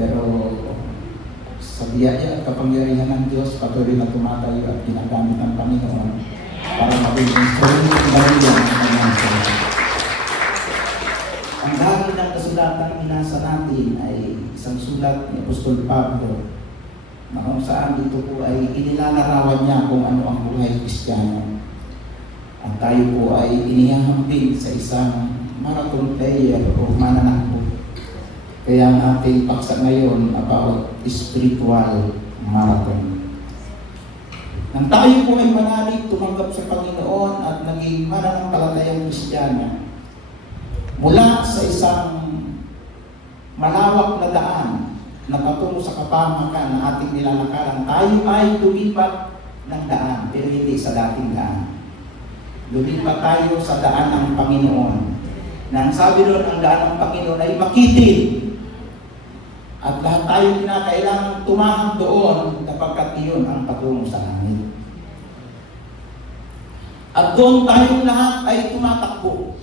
Pero sa biyaya at kapangyarihan ng Diyos, patuloy na tumatayo at ginagamit ng Panginoon para maging instrument ng bariyan ng kanyang salita. Ang dami ng kasulatan binasa natin ay isang sulat ni Apostol Pablo na kung saan dito po ay inilalarawan niya kung ano ang buhay Kristiyano. At tayo po ay inihahambing sa isang marathon player o mananakbo. Kaya ang ating paksa ngayon about spiritual marathon. Nang tayo po ay manalig tumanggap sa Panginoon at naging mananampalatayang Kristiyano, mula sa isang malawak na daan na patungo sa kapamakan na ating nilalakaran, tayo ay lumipat ng daan, pero hindi sa dating daan. Lumipat tayo sa daan ng Panginoon. Nang sabi doon, ang daan ng Panginoon ay makitin. At lahat tayo kinakailangan tumahang doon kapagkat iyon ang patungo sa langit. At doon tayong lahat ay tumatakbo.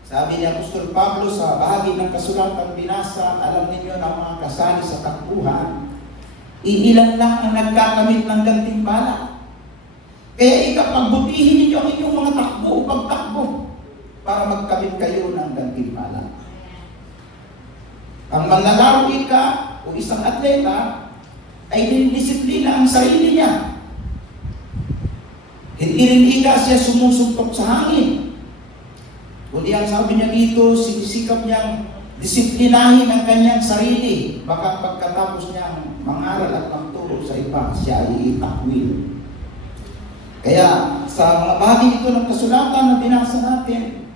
Sabi ni Apostol Pablo sa bahagi ng kasulatang binasa, alam ninyo na mga kasali sa takbuhan, iilan lang ang nagkakamit ng gantimpala. Kaya ikapagbutihin ninyo ang inyong mga takbo o pagtakbo para magkamit kayo ng gantimpala. Ang manlalaro ka o isang atleta ay dinidisiplina ang sarili niya. Hindi rin siya sumusuntok sa hangin. Kundi ang sabi niya dito, sinisikap niyang disiplinahin ang kanyang sarili. Baka pagkatapos niyang mangaral at magturo sa iba, siya ay itakwil. Kaya sa mga bahagi ito ng kasulatan na binasa natin,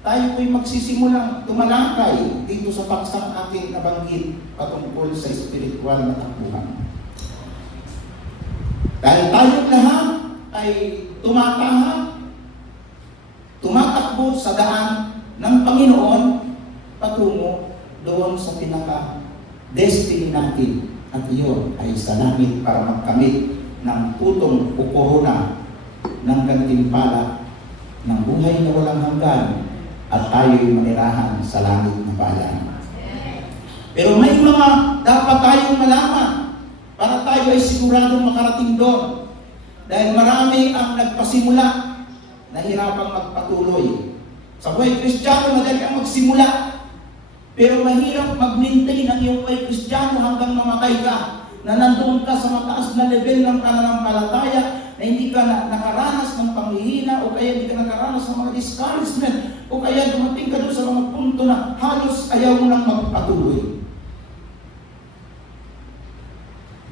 tayo po'y magsisimulang tumalakay dito sa paksang ating nabanggit patungkol sa spiritual na takbuhan. Dahil tayo lahat ay tumatakbo sa daan ng Panginoon patungo doon sa pinaka-destiny natin. At iyon ay sa langit para magkamit ng putong o korona ng gantimpala ng buhay na walang hanggan at tayo'y manirahan sa langit na bayan. Pero may mga dapat tayong malaman para tayo ay siguradong makarating doon. Dahil marami ang nagpasimula na hirapang magpatuloy. Sa buhay Kristiyano, madali ang magsimula. Pero mahirap mag-maintain ang iyong buhay Kristiyano hanggang mamatay ka. Na nandoon ka sa mataas na level ng pananampalataya na hindi ka nakaranas ng panghihina o kaya hindi ka nakaranas ng mga discouragement o kaya dumating ka doon sa mga punto na halos ayaw mo nang magpatuloy.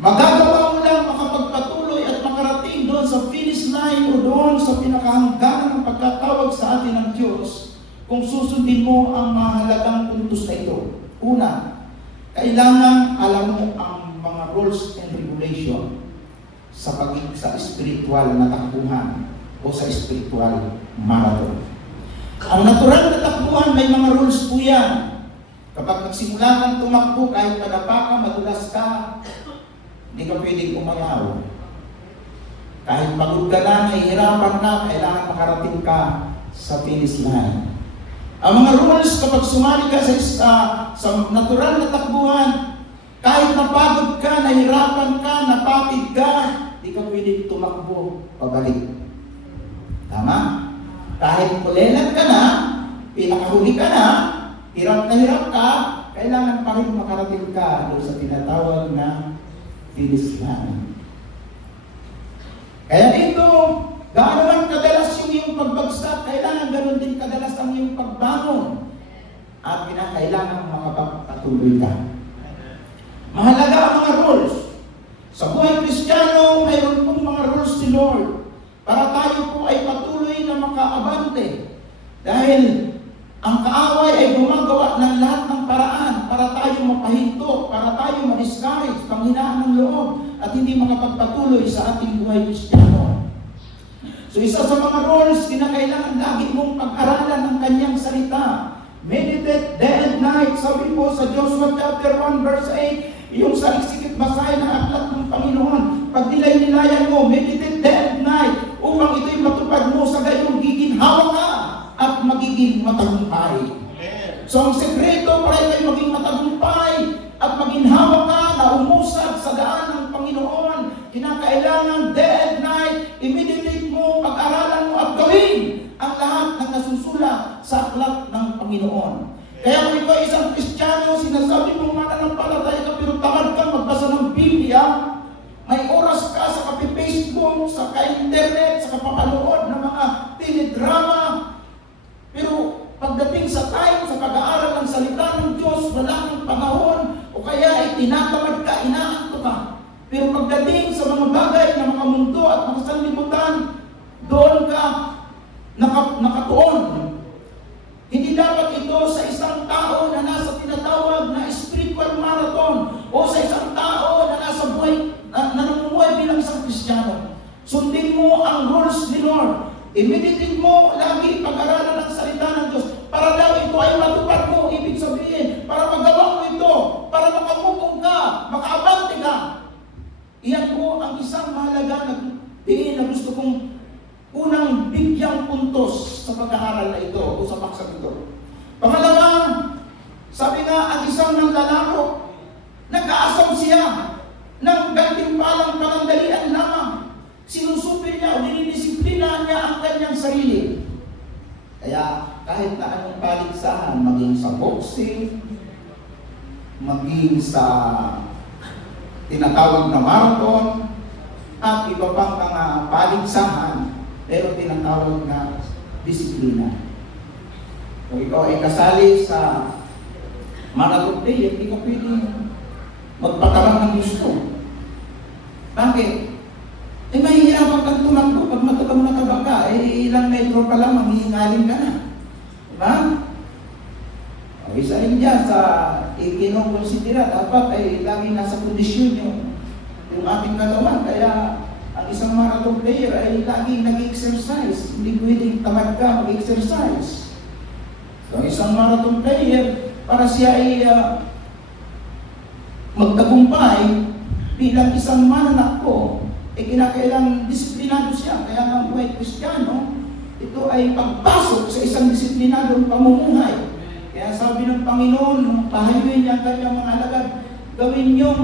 Magagawa mo lang makapagpatuloy at makarating doon sa finish line o doon sa pinakahangganan ng pagkatawag sa atin ng Diyos kung susundin mo ang mahalagang puntos na ito. Una, kailangan alam mo ang mga rules and regulation sa spiritual na takbuhan o sa spiritual marathon. Ang natural na takbuhan, may mga rules po yan. Kapag nagsimula kang tumakbo, kahit madapa ka, madulas ka, hindi ka pwedeng umayaw. Kahit pagod ka na, nahihirapan ka, kailangan makarating ka sa finish line. Ang mga rules kapag sumali ka sa natural na takbuhan, kahit napagod ka, nahihirapan ka, napatid ka, hindi ka pwedeng tumakbo pabalik. Tama? Kahit kulelat ka na, pinakahuli ka na, hirap na hirap ka, kailangan pa rin makarating ka doon sa tinatawag na finish line. Kaya dito, gaano man kadalas yung iyong pagbagsak, kailangan ganoon din kadalas ang iyong pagbangon. At kailangan makapagpatuloy ka. Mahalaga ang mga rules. Sa buhay Kristiyano, mayroon pong mga rules si Lord para tayo po ay patuloy na makaabante. Dahil ang kaaway ay gumagawa ng lahat ng paraan para tayo mapahinto, para tayo ma-discourage, panghinaan ng loob, at hindi makapagpatuloy sa ating buhay Kristiyano. So isa sa mga rules, kinakailangan lagi mong pag-aralan ng kanyang salita. Meditate day and night. Sabi po sa Joshua chapter 1 verse 8, yung salisikip basahin ng aklat ng Panginoon. Pag nilay-nilayan mo, meditate day and night upang ito'y matupad mo sa gayong giginhawa ka at magiging matagumpay. So ang sekreto para kayo maging matagumpay at lumusad sa daan ng Panginoon, kinakailangan day and night, immediately mo, pag-aralan mo at gawin ang lahat ng nasusulat sa aklat ng Panginoon. Kaya kung ikaw isang Kristiyano, sinasabi mo mananampalataya ka pero tamad kang magbasa ng Biblia, may oras ka sa kape-Facebook, sa ka-internet, sa kapapanood ng mga teledrama, pero pagdating sa time, sa pag-aaral ng salita ng Diyos, wala kang panahon, o kaya ay tinatamad ka, inaanto ka. Pero pagdating sa mga bagay ng mga mundo at mga sanlibutan, doon ka nakatuon. Hindi dapat ito sa isang tao na nasa tinatawag na spiritual marathon o sa isang tao na nasa buhay, na namumuhay bilang isang Kristiyano. Sundin mo ang rules ni Lord. Immediately mo lagi pag-aralan ng salita ng Diyos para daw ito ay matupad mo. Ibig sabihin, para magawa mo ito, para makamupong ka, makaabante ka. Iyan po ang isang mahalaga na tingin na gusto kong unang bigyang puntos sa pag-aaral na ito o sa paksang ito. Pangalawa, sabi nga, ang isang nanlalaro, nag-aasaw siya ng gantimpalang panandalian lamang. Sinusupil niya o dinidisiplina niya ang kanyang sarili. Kaya kahit na anong paligsahan, maging sa boxing, maging sa tinatawag na marathon, at iba pang mga paligsahan, pero tinatawag na disiplina. Kung ikaw ay kasali sa marathon day, hindi ka pwedeng magpakaroon ng gusto. Bakit? Mahihirapan kang tumakbo pag matagang nataba ka. Ilang metro pa lang, manghihingalin ka na. Diba? O, isa rin dyan sa ikinukonsidera, dapat ay lagi nasa kondisyon yung ating katawan. Kaya ang isang marathon player ay laging nag-exercise. Hindi pwedeng tamad ka mag-exercise. So, ang isang marathon player, para siya ay magtagumpay bilang isang mananakbo, kinakailang disiplinado siya. Kaya ang buhay Kristiyano, ito ay pagpasok sa isang disiplinadong pamumuhay. Kaya sabi ng Panginoon, nung pahayuin niya ang kanyang mga alagad, gawin niyong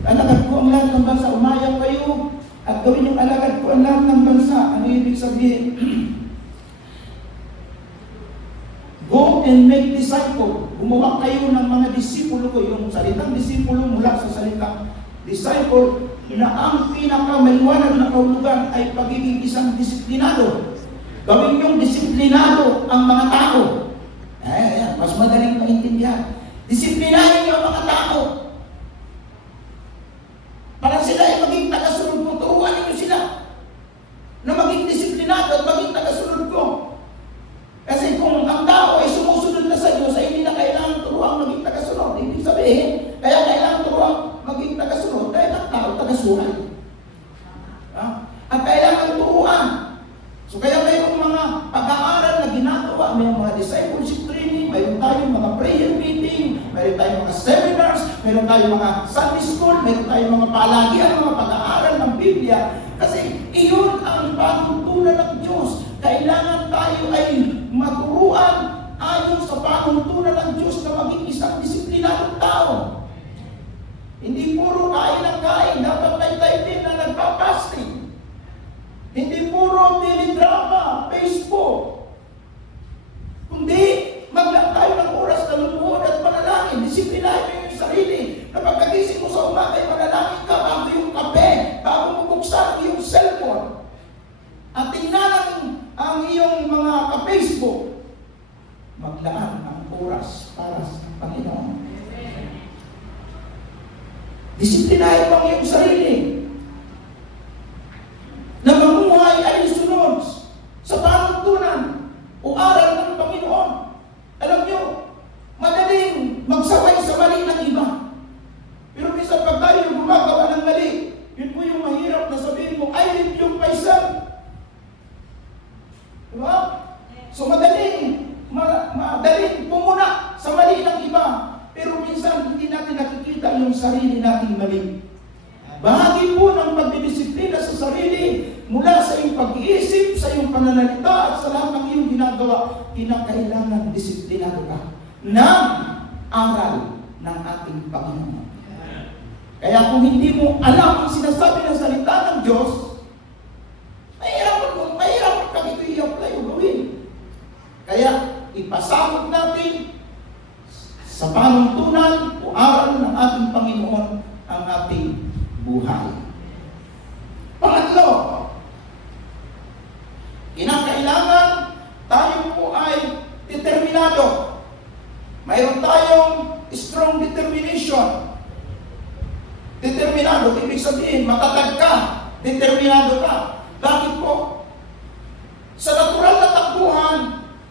alagad ko ang lahat ng bansa, umayaw kayo, at gawin yung alagad ko ang lahat ng bansa. Ano ibig sabihin? Go and make disciple. Gumawa kayo ng mga disipulo ko. Yung salitang disipulo mula sa salitang disciple, na ang pinakamaliwanag na kahulugan ay pagiging isang disiplinado. Gawin yung disiplinado ang mga tao. Mas madaling maintindihan. Disiplinahin niyo ang mga tao. Para sila ay maging tagasunod mo. Turuan niyo sila na maging disiplinado at maging tagasunod ko. Kasi kung ang tao ay sumusunod na sa Diyos, ay hindi na kailangan turuan maging tagasunod. Ibig sabihin, kaya kailangan turuan maging tagasunod dahil ang tao tagasuhan. At kailangan turuan. So kaya mayroong mga pag-aaral na ginagawa, may mga discipleship training, mayroon tayong mga prayer meeting, mayroon tayong mga seminars, mayroon tayong mga Sunday school, mayroon tayong mga palagian, mga pag-aaral ng Biblia. Kasi iyon ang panuntunan ng Diyos. Kailangan tayo ay maturuan ayon sa panuntunan ng Diyos na maging isang disiplinadong tao. Hindi puro kain ng kain, dapat may time din na nagpa-fasting. Hindi puro teledrama, Facebook. Kundi, maglaan tayo ng oras na lumuhod at manalangin. Disiplinahin mo yung sarili. Na pagkagising mo sa umaga, ay manalangin ka bago yung kape, bago mo buksan yung cellphone. At tingnan ang iyong mga ka-Facebook. Maglaan ang oras para sa Panginoon. Disiplinahin mo ang iyong sarili. Na mamuhay ay sunod sa panuntunan o aral ng Panginoon. Alam nyo, madaling magsaway sa mali ng iba. Pero minsan pag tayo gumagawa ng mali, yun po yung mahirap na sabihin mo, I rebuke myself. Diba? So madaling pumuna sa mali ng iba. Pero minsan hindi natin nakikita yung sarili nating mali. Bahagi po ng pagdidisiplina sa sarili mula sa iyong pag-iisip, sa iyong pananalita at sa lahat ng iyong ginagawa, kinakailangan disiplinado ka ng aral ng ating Panginoon. Kaya kung hindi mo alam ang sinasabi ng salita ng Diyos, mahirap kang ito i-apply o gawin. Kaya ipasakot natin sa panuntunan o aral ng ating Panginoon ang ating buhay. Pangatlo, kinakailangan tayo po ay determinado. Mayroon tayong strong determination. Determinado, ibig sabihin, matatag ka, determinado ka. Bakit po? Sa natural na takbuhan,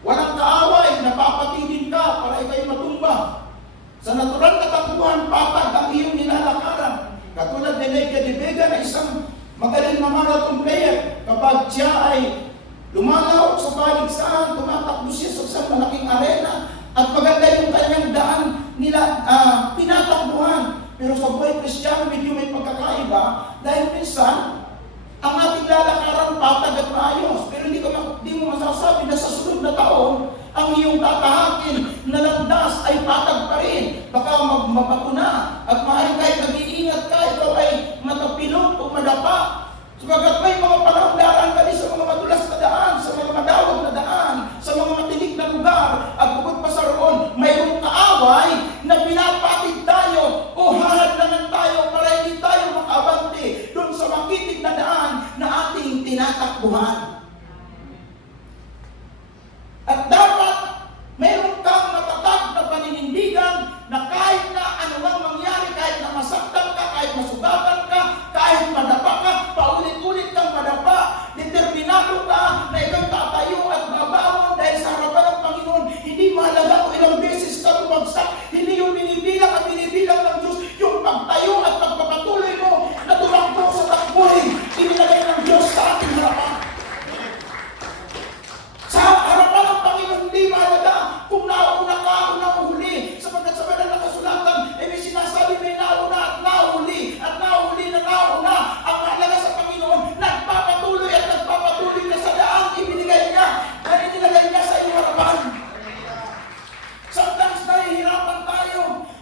walang kaaway, napapatidin ka para ikay matumba. Sa natural na takbuhan, patag ang iyong nilalakaran. Katulad ni Legia de Vega na isang magaling na marathon player, kapag siya ay lumalaw sa paligsahan, tumatakbo siya sa isang malaking arena, at maganda yung kanyang daan nila tinatakbuhan. Pero sa buhay Kristiyano, medyo may pagkakaiba dahil minsan, ang ating lalakaran patag at maayos. Pero hindi mo masasabi na sa sunod na taon, ang iyong tatahakin na landas ay patag pa rin. Baka mabato na at maaaring kahit nag-iingat ka, ikaw ay matapilong o madapa. Sabagat may mga panahon daraan ka sa mga madulas na daan, sa mga madawag na daan, sa mga matinik na lugar, at bukod pa sa roon, mayroong kaaway na pinapatid tayo o hahadlangan tayo para hindi tayo makabante doon sa makitig na daan na ating tinatakbuhan. At dapat mayroon kang matatag na paninindigan na kahit na anumang mangyari, kahit na masaktan ka, kahit masugatan ka, kahit madapa ka, paulit-ulit kang madapa, determinado ka na ikaw tatayo at babangon dahil sa harapan ng Panginoon. Hindi mahalaga kung ilang beses ka bumagsak, hindi yung binibilang at binibilang ng Diyos, yung pagtayo at pagpapatuloy mo na tumakbo sa takbuhin, inilagay ng Diyos sa ating harapan. Sa harapan ng Panginoon, hindi mahalaga kung nauna ka o nauhuli, sapagkat sa banal na kasulatan, may sinasabi may nauna at nahuli at nahuli na nauna. Ang mahalaga sa Panginoon, nagpapatuloy at nagpapatuloy na sa daang ibinigay niya dahil inilagay niya sa iyong harapan. Sometimes nahihirapan tayo.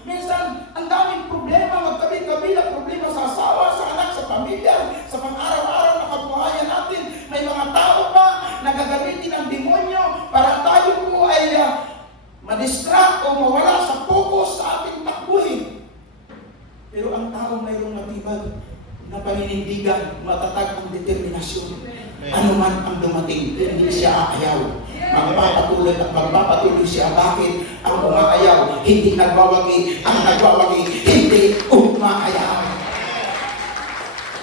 Minsan, ang daming problema, magkabit-kabila, problema sa asawa, sa anak, sa pamilya, sa pang-araw-araw na kabuhayan natin. May mga tao pa na gagamitin ng demonyo para tayo po ay madistract o mawala sa focus sa ating takbuhin. Pero ang tao mayroong matibag na paninindigan, matatag ang determinasyon. Ano man ang dumating, hindi siya aayaw. Magpapatuloy at magpapatuloy siya. Bakit? Ang umaayaw, hindi nagwawagi. Ang nagwawagi, hindi umaayaw.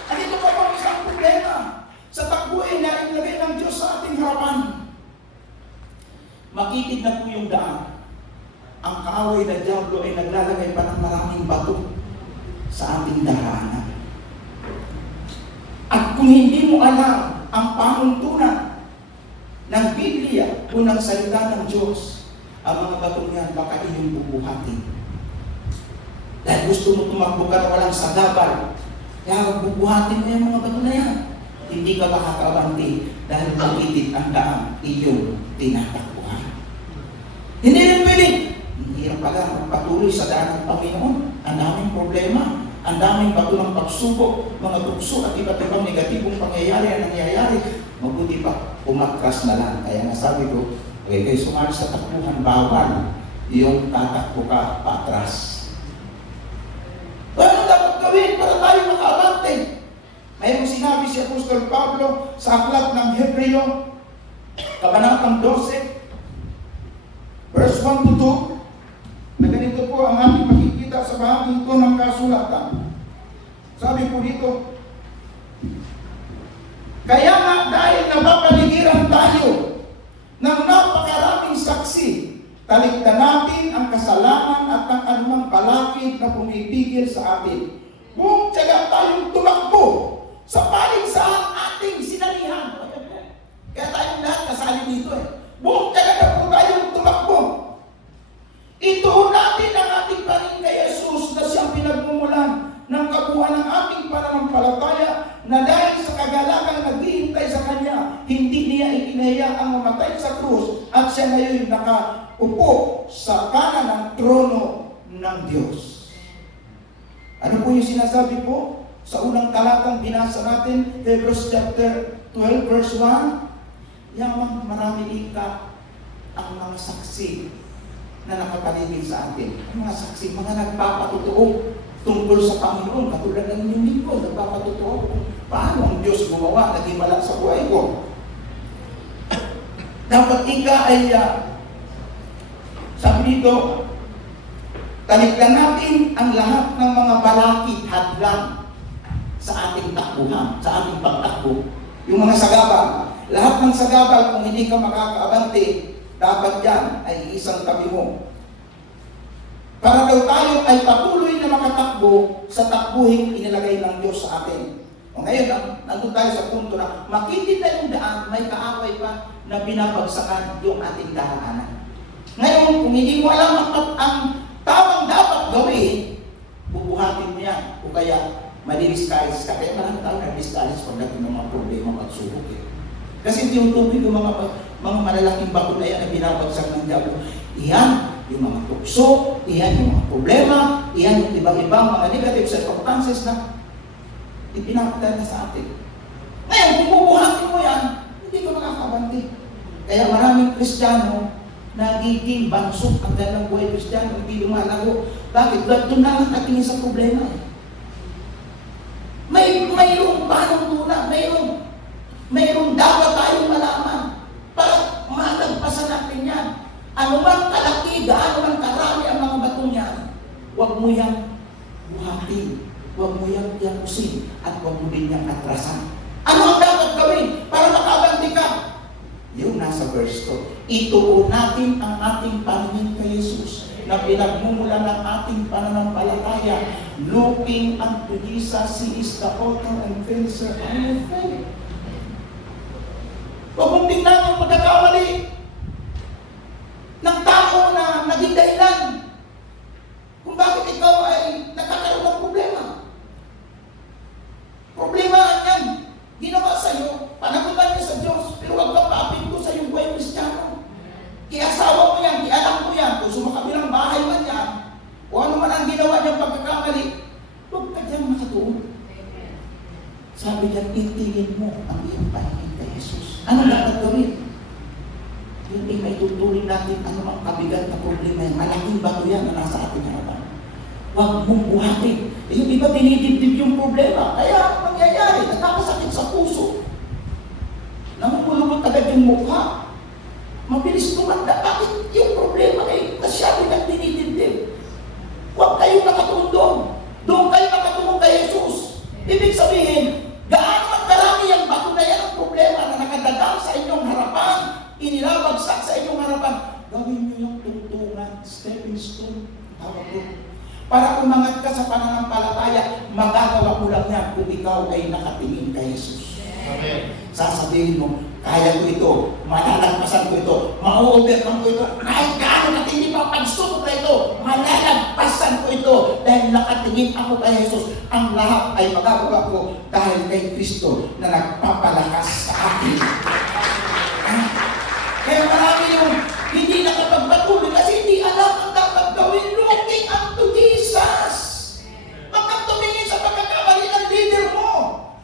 Ano ito pa pang isang problema? Sa takbuhin na inilagay ng Diyos sa ating harapan. Makitid na po yung daan. Ang kaaway na diablo ay naglalagay pa ng maraming bato sa ating daanan. At kung hindi mo alam ang panuntunan ng Biblia o ng salita ng Diyos, ang mga batong yan baka inyong bubuhatin. Dahil gusto mo tumakbo ka na walang sagabal, kaya bubuhatin mo yung mga bato na yan. Hindi ka makakabanti dahil makitid ang daan iyong tinatakbuhan. Hindi rin pwede. Hindi rin pala magpatuloy sa daan ng Panginoon. Ang daming problema, ang daming bato ng pagsubok, mga tukso at iba't ibang negatibong pangyayari ang nangyayari. Mabuti pa, umatras na lang. Kaya nasabi ko, okay, kayo sumali sa takbuhan, bawal yung tatakbo ka patras. Ano dapat gawin para tayo makabante? Mayroong sinabi si Apostol Pablo sa aklat ng Hebreo, Kabanatang 12, verse 1 to 2, na ganito po ang ating makikita sa bahagi ito ng kasulatan. Sabi po dito, kaya nga dahil napapaligiran tayo ng napakaraming saksi, talikdan natin ang kasalanan at ang anumang balakid na pumipigil sa atin. Kung tiyaga tayong tumakbo sa paligsahan ating sinalihan. Kaya tayong lahat kasali dito Buong tiyaga na po tayong tumakbo. Ituon natin ang ating panin kay Jesus na siyang pinagmumulan ng kabuuan ng ating pananampalataya na dahil sa kagalagang naghihintay sa Kanya, hindi niya ikinahiya ang mamatay sa krus at siya ngayon nakaupo sa kanan ng trono ng Diyos. Ano po yung sinasabi po? Sa unang talatang binasa natin, Hebrews chapter 12 verse 1, yamang marami ka ang mga saksi na nakapaligid sa atin. Ang mga saksi, mga nagpapatotoo tungkol sa Panginoon, katulad ng inyong lingkod, nagpapatotoo kung paano ang Diyos gumawa, naging malak sa buhay ko. Dapat ika ay, sabi dito, talikdan natin ang lahat ng mga balakid hadlang sa ating takbuhan, sa ating pagtakbo. Yung mga sagabal, lahat ng sagabal, kung hindi ka makakaabante, dapat yan ay isang tabi mo. Para daw tayo ay patuloy na makatakbo sa takbuhin inilagay ng Diyos sa atin. O ngayon, nandun tayo sa punto na makikita yung daan, may kaaway pa na binabagsakan yung ating daraanan. Ngayon, kung hindi mo alam ang tamang dapat gawin, bubuhatin mo yan. O kaya, madi-discourage ka. Kaya marami tayo na-discourage pagdating ng mga problema pagsubok. Kasi tinutubig yung mga malalaking bato na yan na binabagsak ng diablo. Iyan yung mga tukso, iyan yung mga problema, iyan yung ibang mga negative circumstances na ipinapatay na sa atin. Ngayon, kung bubuhatin mo yan, hindi ka makakabanti. Kaya maraming Kristiyano nagiging bansok ang dalang buhay Kristiyano, hindi lumalago. Bakit? Doon na lang natingin sa problema. Mayroong panuntunan, mayroong dapat tayong malaman para malagpasan natin yan. Ano man kalaki, gaano man karami ang mga batong yan, huwag mo yang buhatin, huwag mo yang yakusin, at huwag mo din yang atrasan. Ano ang dapat gawin para makabanti ka? Yung nasa verse 2, ituon natin ang ating paningin kay Jesus na pinagmumula ng ating pananampalataya, looking unto Jesus, He is the author and finisher of our faith. Huwag mong tingnan ang pagkakamali ng tao na naging dahilan kung bakit ikaw ay nagkakaroon ng problema. Problema yan, ginawa sa'yo, panagutan niya sa Diyos, pero huwag kang paapinto sa iyong buhay Kristiyano. Kiasawa mo yan, kianak mo yan, kung sumakabilang bahay man yan, o ano man ang ginawa niyang pagkakamali, huwag ka dyan makatuon. Sabi niya, itigin mo ang iyong paningin kay Jesus. Ano dapat gawin? Hindi may tutuloy natin ano mang kabigat na problema yan. Malaking bato yan na nasa ating harapan. Huwag mong buhatin. Yung iba dinidibdib yung problema. Kaya mangyayari, nagkakasakit sa puso. Namumulungot agad yung mukha. Mabilis tumanda. Bakit yung problema ay masyado na dinidibdib? Huwag kayong nakatuon doon. Doon kayo nakatuon kay Jesus. Ibig sabihin, gaano man karami ang bato na yan ang problema na nakadagang sa inyong harapan, inilabagsak sa inyong harapan, gawin niyo yung tungtungan, stepping stone, tawag ko. Para umangat ka sa pananampalataya, magagawa mo lang yan kung ikaw ay nakatingin kay Jesus. Amen. Sasabihin mo, kaya ko ito, malalagpasan ko ito, ma-overcome ko ito, kahit gaano natindi pa pagsubok na ito, malalagpasan ko ito, dahil nakatingin ako kay Jesus. Ang lahat ay magagawa ko dahil kay Kristo na nagpapalakas sa akin. Kaya marami yung hindi nakapagpatuloy kasi hindi alam ang dapat gawin. Looking unto Jesus. Bakit tumingin sa pagkakamali ng leader mo?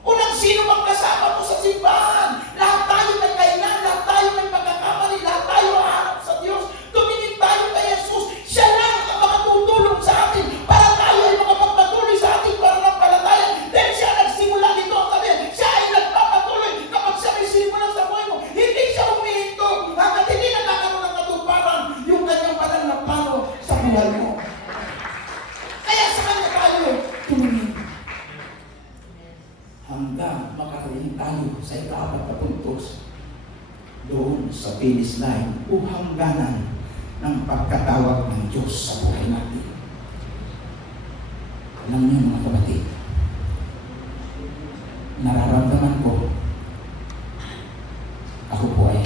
Unang sino mang kasama mo sa simbahan? Lahat tayo may kailan, lahat tayo may pagkakamali, lahat tayo hahanap sa Diyos. Tumingin tayo kay Jesus. Siya lang ang makatutulong sa atin para tayo ay makapagpatuloy sa ating pananampalataya. Dahil siya nagsimula dito ang sabi, siya ay nagpapatuloy kapag siya may simula sa buhay mo. Hindi siya humihinto hanggat hindi nagkakaroon ng katuparan yung kanyang banal na plano sa buhay mo. Kaya sa kanya tayo tumingin. Hanggang makarating tayo sa ika-4 na puntos doon sa finish line o hangganan ng pagkatawag ng Diyos sa buhay natin. Alam niyo mga kapatid, nararamdaman ko, ako po ay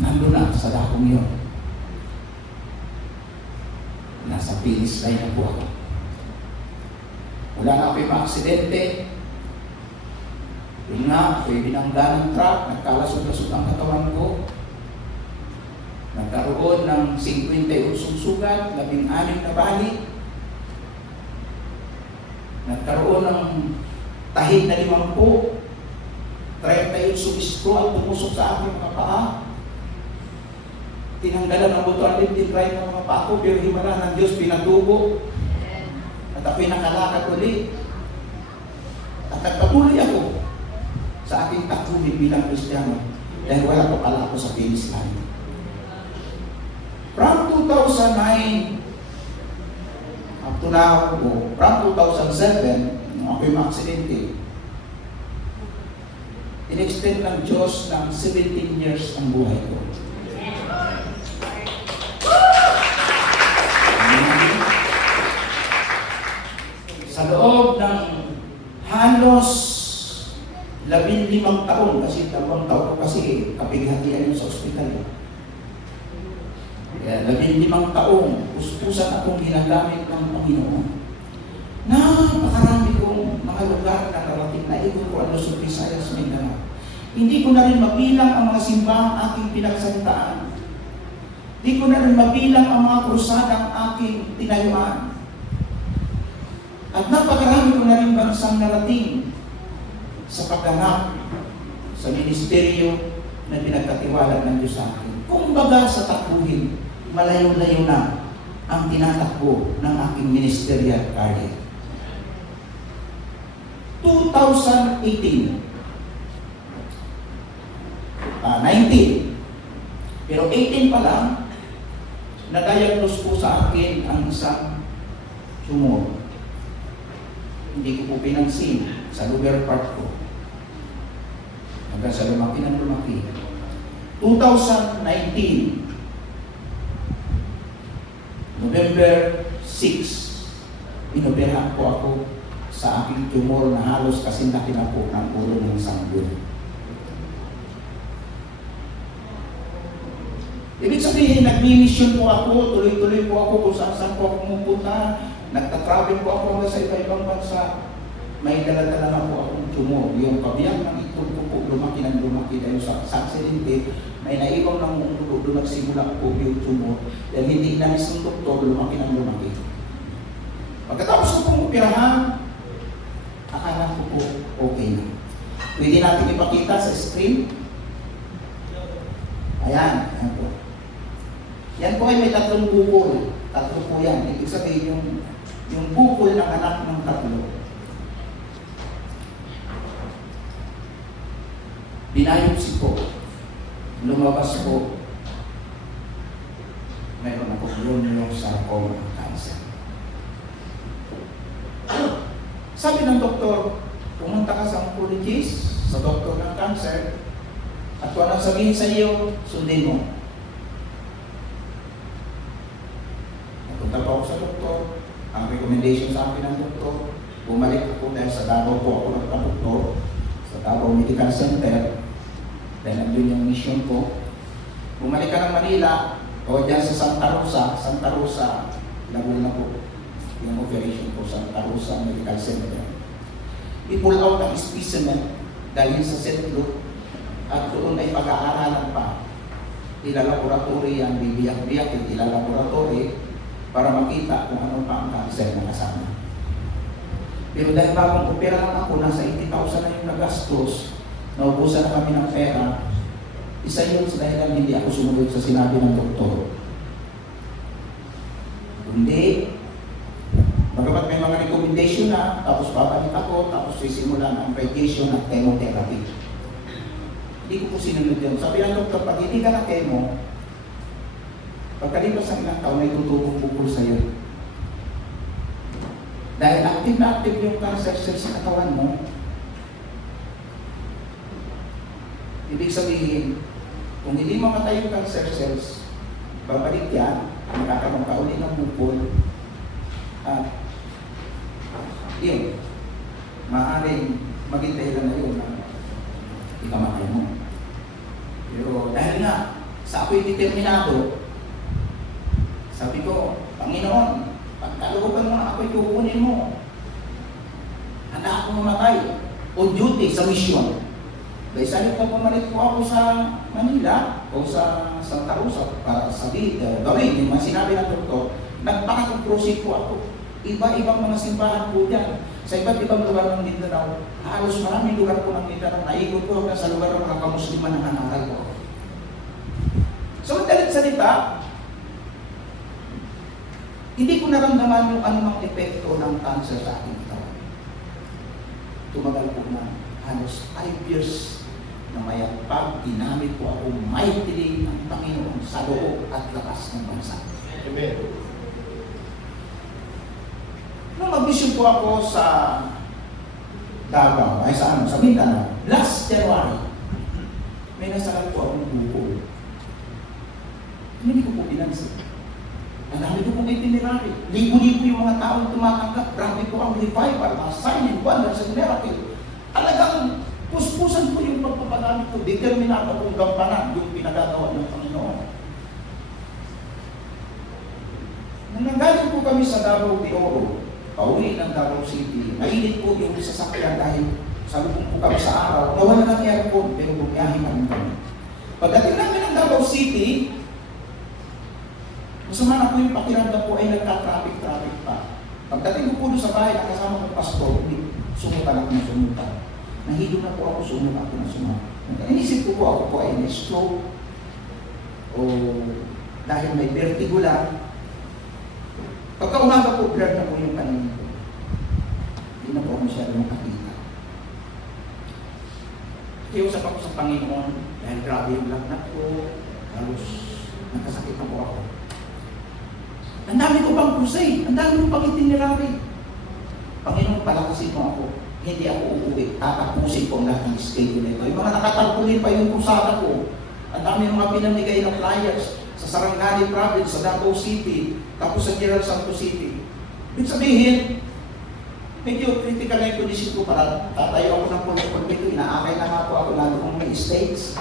nandun na sa dakong yun. Nasa finish line na po ako. Wala na ako yung aksidente. Yun nga, ako'y binangga ng truck, nagkalasod-lasod ang katawan ko. Nagkaroon ng 58 sugat, 16 na bali. Nagkaroon ng tahid na 50, 38 subistro at tumusok sa aking mga paa. Tinanggalan ng buto ang left and right ng mga paa ko, pero himala ng Diyos pinatubo. At ako'y nakalakad ulit. At nagpatuloy ako sa aking takbuhin bilang Kristiyano dahil wala ko pala ako sa finish line. From 2009 up to now, from 2007, nung ako'y ma-aksidente, in-extend ng Diyos ng 17 years ang buhay ko. Sa loob ng halos 15 taon, kasi 2 taon ko kasi kapighatian yun sa ospital. Kaya 15 taon, puspusan akong ginagamit ng Panginoon. Napakarami kong mga lugar na narating na ikot ko ang Luzon, Visayas, Mindanao. Hindi ko na rin mabilang ang mga simbahang aking pinagsantaan. Hindi ko na rin mabilang ang mga krusadang aking tinayuan. At napakarami ko na rin bansang narating sa pagganap sa ministeryo na pinagkatiwala ng Diyos sa akin. Kung baga sa takbuhin, malayo-layo na ang tinatakbo ng aking ministerial career. 2018, 19, pero 18 pa lang, na-diagnose po sa akin ang isang tumor. Hindi ko po pinansin sa lugar part ko. Hanggang sa lumaki ng lumaki. 2019, November 6, inoperahan po ako sa aking tumor na halos kasi na po ng ulo ng sanggol. Ibig sabihin, nag-mission po ako, tuloy-tuloy po ako kung saan po ako pumupunta. Nagtatravel po ako sa iba-ibang bansa. May dala-dala na po akong tumor. Yung pabiyang ng itong ko po, lumaki ng lumaki dahil sa aksidente, may naibaw ng ulo, doon nagsimula po yung tumor. Dahil hindi namis ng doktor, lumaki ng lumaki. Pagkatapos ko pong operahan, akala ko po okay na. Pwede natin ipakita sa screen. Ayan, ayan po. Yan po ay may 3 bukol. 3 po yan. Ibig sabihin yung bukol ng anak ng 3. Binayopsi po. Lumabas po. Mayroon ako yung sarcoma ng cancer. Sabi ng doktor, pumunta ka sa oncologist, sa doktor ng cancer, at kung anong sabihin sa iyo, sundin mo. Napunta pa ako sa doktor, ang recommendation sa akin ng doktor, bumalik ako dahil sa Davao po ako nagpa-doktor, sa Davao Medical Center, dahil nandun yung mission ko. Bumalik ka ng Manila, o dyan sa Santa Rosa, Laguna po, yung operation ko sa Santa Rosa Medical Center. I-pull out ang specimen, dalhin sa St. Luke, at doon ay pag-aaralan pa. Ilalaboratory ang bibiyak-biyak, ilalaboratory para makita kung ano pa ang cancer na kasama. Pero dahil bagong opera lang ako, nasa 80,000 na yung nagastos, naubusan na kami ng pera, isa yun sa dahilan hindi ako sumunod sa sinabi ng doktor. Hindi. Bagamat may mga recommendation na, tapos babalik ako, tapos sisimulan ang radiation at chemotherapy. Hindi ko po sinunod yun. Sabi ng doktor, pag hindi ka na chemo, pagkalipas ng ilang taon, may tutubong bukol sa'yo. Dahil active na active yung cancer cells sa katawan mo, ibig sabihin, kung hindi mamatay yung cancer cells, babalik yan, makakaroon ka ulit ng bukol, at yun, maaaring maging dahilan na yun na ikamatay mo. Pero dahil nga, sa ako'y determinado, sabi ko, Panginoon, pagkalooban mo na ako'y kukunin mo. Handa ako mamatay, on duty sa mission. Dahil sa halip na pumalit po ako sa Manila o sa Santa Rosa para sabihin, gawin, yung mga sinabi ng doktor, nagpaka-proceed po ako. Iba-ibang mga simbahan po dyan. Sa iba't ibang lugar ng Mindanao, halos maraming lugar po ng Mindanao, naikot ko hanggang sa lugar ng mga kamusliman ng hanakal ko. So, madalit salita, hindi ko naramdaman yung anumang epekto ng cancer sa aking katawan. Tumagal po na halos 5 years na mayagpag, ginamit ko ako mightily ng Panginoon sa loob at labas ng bansa. Amen. Nung mag-mission po ako sa Davao, ay sa Mindanao, last January, may nasakal po akong bukol. Hindi ko po pinansin. Ang dami ko pong itinerary. Libo-libo yung mga taong tumatanggap. Grabe po ang revival, mga sign and wonders and miracle. Talagang puspusan po yung pagpapagamit ko. Determinado kong gampanan yung pinagagawa ng Panginoon. Nang nanggaling po kami sa Davao de Oro, pauwi ng Davao City, mainit po yung sasakyan dahil salubong po kami sa araw. Nawala ng aircon, pero bumiyahin kami. Pagdating namin ng Davao City, masama na po yung pakiramdam ko ay nagka-traffic pa. Pagdating ko po doon sa bahay, nakasama kong pastor, sumutan ako ng sumutan. Nahilo na po ako, sumutan ako ng sumutan. Inisip ko po ako po ay na-stroke o dahil may vertigo lang. Pagka umaga po, blur na po yung paningin ko. Hindi na po ako masyado makakita. Kiusap ako sa Panginoon dahil grabe yung lagnat ko, halos nagkasakit na po ako. Ang dami ko pang crusade, ang dami ko pang itinerary. Panginoon, palakasin mo ako. Hindi ako uuwi. Tatapusin ko ang lahat ng schedule nito. Yung mga nakatagpunin pa yung krusada ko. Ang dami mga pinamigay ng flyers sa Sarangani Province, sa Davao City, tapos sa General Santos City. Ibig sabihin, medyo critical na yung condition ko para tatayo ako ng pulpito. Inaakay na nga po ako lalo kung may states.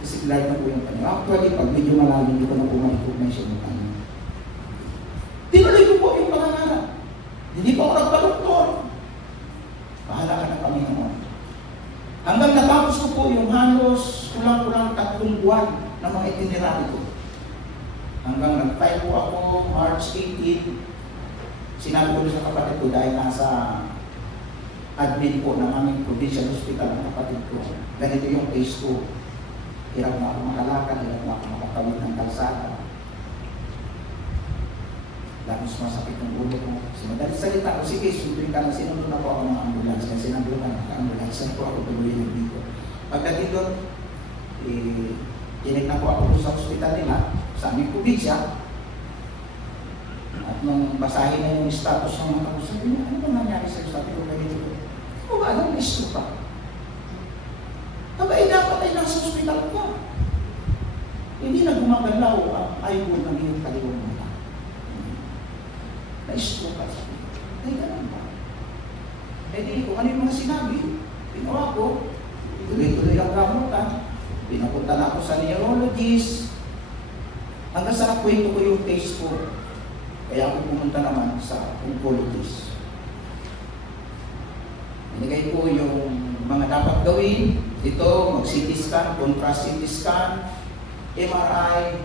Kasi glad na po yung kanya. Actually, pag medyo malalim, hindi ko na po maikot na siya ng kanya. Tinuloy ko po yung pangangarap. Hindi pa ako nagpa-doktor. Bahala ka ng Panginoon. Hanggang natapos ko po yung halos kulang-kulang 3 buwan na mga itinerary ko. Hanggang nag-file po ako March 18, sinabi ko sa kapatid ko dahil nasa admin po ng aming provincial hospital ng kapatid ko. Ganito yung case ko. Hirap na ako makalakad, hirap na ako makakawit ng kalsada. Tapos masakit ng ulo ko. So, madalit salita ko, sige, sunduin ka na, sinunod na po ako ng ambulance. Kasi nandun na, naka-ambulance na po ako tuloy ng dito. Pagdating doon, tinig na po ako sa hospital nila, sa aming probinsya. At nung basahin na yung status ng mga tapos, sabi niya, ano ba nangyari sa sabi ko ganito? Ano ba, alam, listo pa. Aba, dapat ay nasa hospital ka. Hindi na gumagalaw ang eyeball ng iyong kaliwang mata. Na-stroke ka sa iyo. Ay, ganun ba? Eh di, kung ano yung mga sinabi, ginawa ko, tuloy-tuloy ang gamutan, pinapunta na ako sa neurologist, hanggang sa nakwento ko yung case ko, kaya ako pumunta naman sa oncologist. Binigay ko yung mga dapat gawin, ito, mag-CT scan, contrast CT scan, MRI.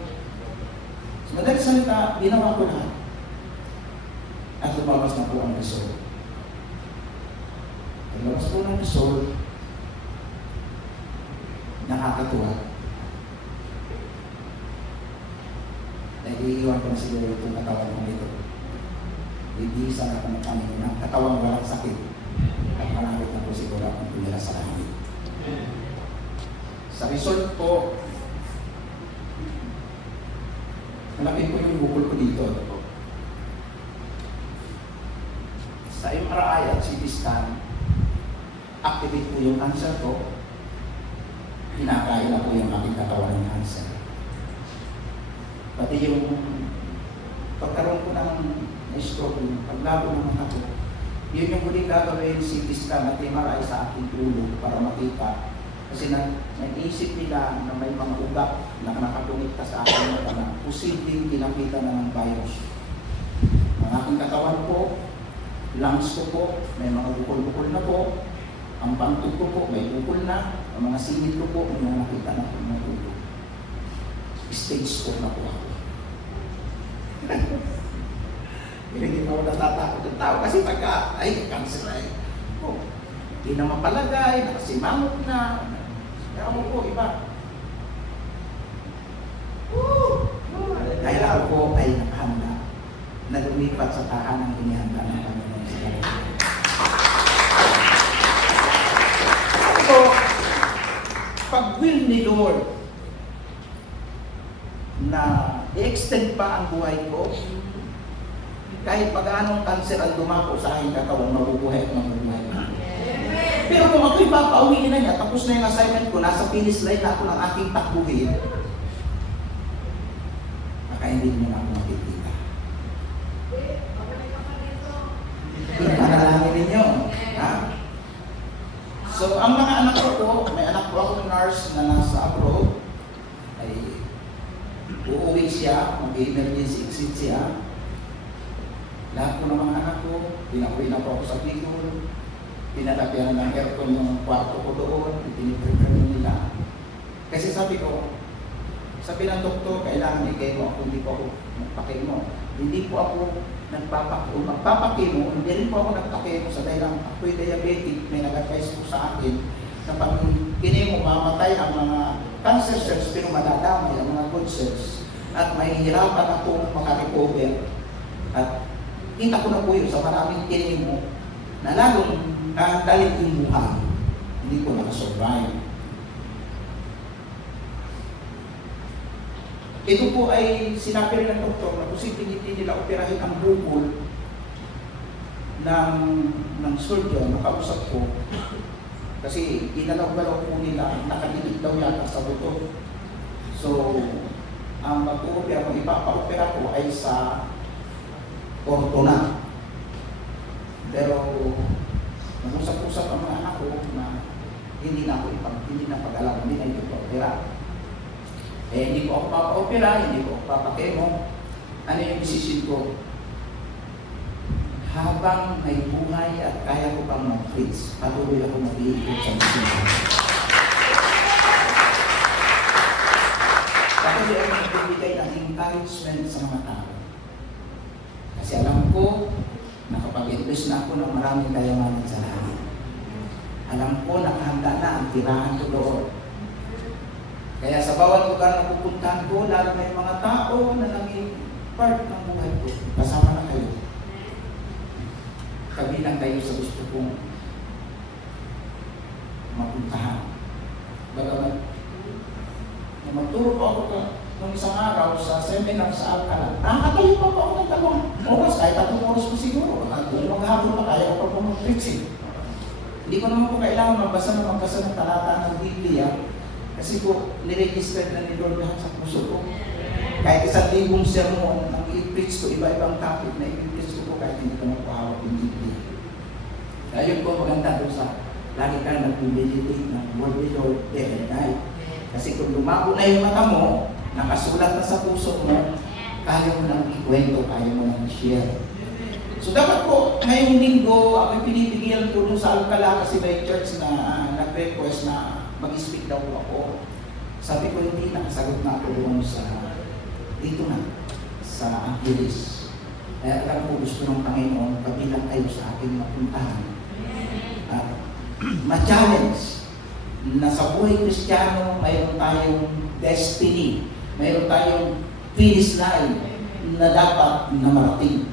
So, madaling salita, ginawa ko lahat. At lumabas na po ang result. Lumabas po ng result, nakakatuwa. Nag-iiwan ko na siguro itong katawan mo dito. Ibisa na ko ng Panginoon ng katawang walang sakit. At malapit na po siguro akong tumira sa langit. Sa result po, malapit po yung bukol ko dito. Sa MRI at CT scan, activate po yung cancer ko. Pinakain na po yung aking katawan ng cancer. Pati yung pagkaroon ko ng stroke, yung paglago ng mata ko, yun yung huling gagawin, CT scan at MRI sa aking ulo para makita. Kasi naisip nila na may mga ugat na nakatungit sa aking mata na posibleng kinakita na ng virus. Ang aking katawan po, lungs ko po, may mga bukol-bukol na po, ang pantog ko po, may bukol na, ang mga singit ko po, may mga nakita na po ng ulo. Stage 4 na po ako. Pero hindi mo natatakot ng tao kasi pagka, ay, cancer na eh. Oh, hindi na mapalagay, nakasimangot na. Kaya ako po, iba. Dahil ako po ay nakahanda na lumipat sa tahanang inihanda ng Panginoon sa Kalahari. So, pag will ni Lord na i-extend pa ang buhay ko, kahit pag-anong cancer ang dumako sa aking katawan, mabubuhay at mabubuhay. Pero kung ako'y papauwiin na niya, tapos na yung assignment ko, nasa finish line na ako ng aking takbuhin, baka hindi niyo na ako makikita. Panalangin ninyo. Ha? So, ang mga anak ko po, may anak ko akong nurse na nasa abroad, ay uuwi siya, mag-emergency exit siya. Lahat po ng mga anak ko, pinakuwi na po ako sa Bicol, pinalagyan ng aircon yung kwarto ko doon, piniprepare nila. Kasi sabi ng doktor, kailangan i-chemo ako, hindi po ako nagpa-chemo. Hindi po ako magpapakemo, hindi rin po ako nagpa-chemo sa dahil ako'y diabetic, may nag-advise po sa akin na pag kinemo, mamatay ang mga cancer cells, pero madadamay ang mga good cells at mahihirapan ako makarecover. At kita ko na po yun sa maraming kinemo na lalong nakagalit yung buhay, hindi ko nakasurvive. Ito po ay sinabi rin ng doktor na posibleng hindi nila operahin ang bukol ng surgeon, nakausap ko. Kasi inalaw-galaw po nila, nakadinig daw yata sa buto. So, ang mag-opera, kung ipapa-opera ko ay sa ortona. Pero, nag-usap-usap ang mga anak ko na hindi na pag-alam, hindi na ito pa-opera. Eh, hindi ko ako papa-opera, hindi ko ako papa-chemo. Ano yung decision ko? Habang may buhay at kaya ko pang mag-preach, patuloy ako mag-iikot sa musika. Patuloy ako magbibigay ng encouragement sa mga tao. Kasi alam ko, nakapag-invest na ako ng maraming kayamanan sa langit. Alam ko, nakahanda na ang tirahan ko doon. Kaya sa bawat lugar na pupuntahan ko, lalo may mga tao na naging part ng buhay ko. Kasama na kayo. Kabilang kayo sa gusto kong mapuntahan. Bagamat, magturo po ako nung isang araw sa seminar sa Alcala. Nakakatayo pa po ako ng 3 oras, kahit 3 oras po siguro. Kung maghapon pa kaya ko pa po mag-preaching. Hindi ko naman po kailangan magbasa ng talata ng Biblia. Kasi po, niregister na ni Lord lahat sa puso ko. Kahit 1,000 sermon ang i-preach ko, iba-ibang topic na i-preach ko kahit hindi ko magpahawak yung Biblia. Kaya yun po maganda doon sa lagi ka nag-meditate ng word ni Lord day and night. Kasi kung lumago na yung mata mo, nakasulat na sa puso mo, kaya mo nang ikwento, kaya mo nang i-share. So dapat po, ngayong linggo, ako pinibigyan ko doon sa Alcala kasi may church na nag-request na mag-speak daw ako. Sabi ko, hindi, nakasagot na ako doon sa dito na, sa Angeles. Kaya alam ko, gusto ng Panginoon, kabilang kayo sa aking mapuntahan. At ma-challenge na sa buhay Kristiyano, mayroon tayong destiny, mayroon tayong finish line na dapat na marating.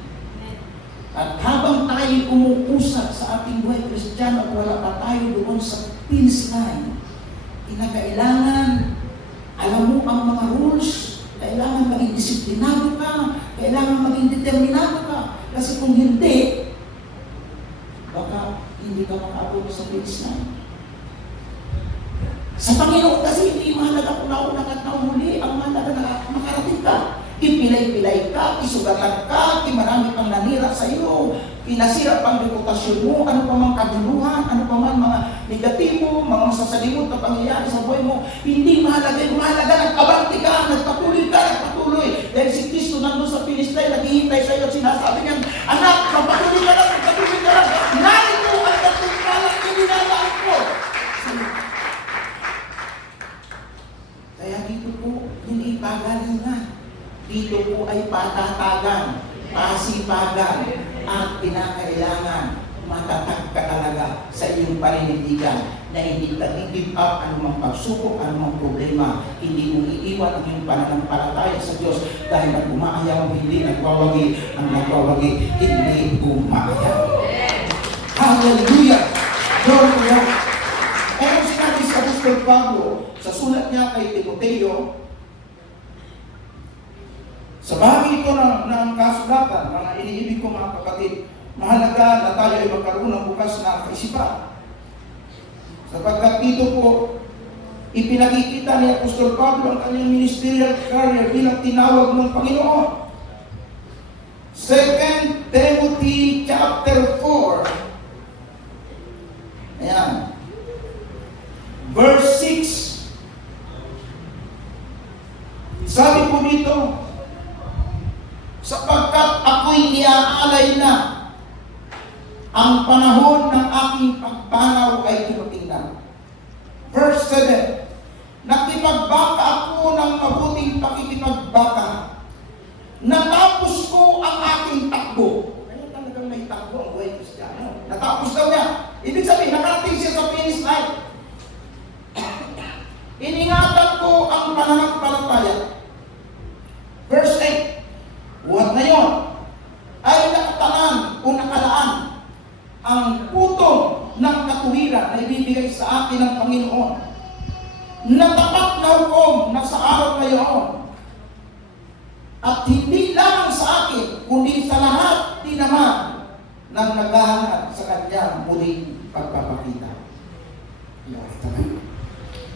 At habang tayo umuusap sa ating buhay Kristiyano at wala pa tayo doon sa finish line, kinakailangan, alam mo ang mga rules, kailangan maging disiplinado ka, kailangan maging determinado ka. Kasi kung hindi, baka hindi ka makaabot sa finish line. Sa Panginoon kasi hindi mahalaga kung naunang at naumuli, ang mahalaga na makarating ka. Ipilay-pilay ka, isugatan ka, marami pang nanira sa iyo, pinasira pang reputasyon mo, ano pa mang kaguluhan, ano pa man mga negatibo, mga masasalimot na pangyayari sa buhay mo, hindi mahalaga, nag-abante ka, nagpatuloy. Dahil si Kristo nandun sa finish line, naghihintay sa iyo at sinasabi niya, anak, magpatuloy ka lang. Narito ang katumpalang inilalaan ko. Kaya dito po, hindi pagalingan. Dito po ay patatagan, kasipagan at kinakailangan matatag ka talaga sa iyong paninindigan na hindi ka give up anumang pagsubok, anumang problema. Hindi mo iiwan ang iyong pananampalataya sa Diyos dahil ang umaayaw hindi nagwawagi, ang nagwawagi hindi umaayaw. Hallelujah! Glory to God! Eh, ang sinabi sa Apostol Pablo sa sulat niya kay Timoteo, sa bahagi ito ng kasulatan, mga iniibig ko mga kapatid, mahalaga na tayo ay magkaroon ng bukas na kaisipan. Sapagkat dito po, ipinakikita ni Apostol Pablo ang kanyang ministerial career bilang tinawag ng Panginoon. 2 Timothy chapter 4. Ayan. Verse 6. Sabi po dito, sapagkat ako'y iaalay na, ang panahon ng aking pagpanaw ay dumating na. Verse 7, nakipagbaka ako ng mabuting pakikipagbaka. Natapos ko ang aking takbo. Kaya talagang may takbo ang buhay Kristiyano. Natapos daw niya. Ibig sabihin, nakarating siya sa finish line. Iningatan ko ang pananampalataya. Verse 8, buhat na yun ay nakatanan o nakalaan ang putong ng katuwiran na ibibigay sa atin ng Panginoon. Natapat na hukom na sa araw na iyon. At hindi lamang sa akin, kundi sa lahat din naman ng naghahanap sa kanyang muling pagpapakita.